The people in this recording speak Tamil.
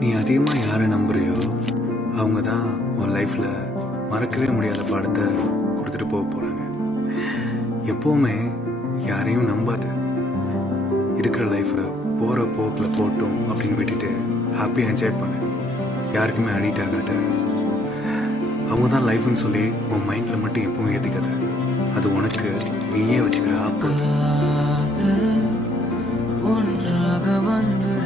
நீ அதிகமாக யாரை நம்புறியோ அவங்க தான் உன் லைஃப்பில் மறக்கவே முடியாத பாடத்தை கொடுத்துட்டு போக போகிறாங்க. எப்போவுமே யாரையும் நம்பாத. இருக்கிற லைஃப்பை போகிற போக்கில் போட்டோம் அப்படின்னு விட்டுட்டு ஹாப்பியாக என்ஜாய் பண்ணு. யாருக்குமே அடிக்ட் ஆகாத. அவங்க தான் லைஃப்னு சொல்லி உன் மைண்டில் மட்டும் எப்பவும் ஏற்றிக்காத. அது உனக்கு நீயே வச்சுக்கிற ஆப்பு. ஒன்றாக வந்து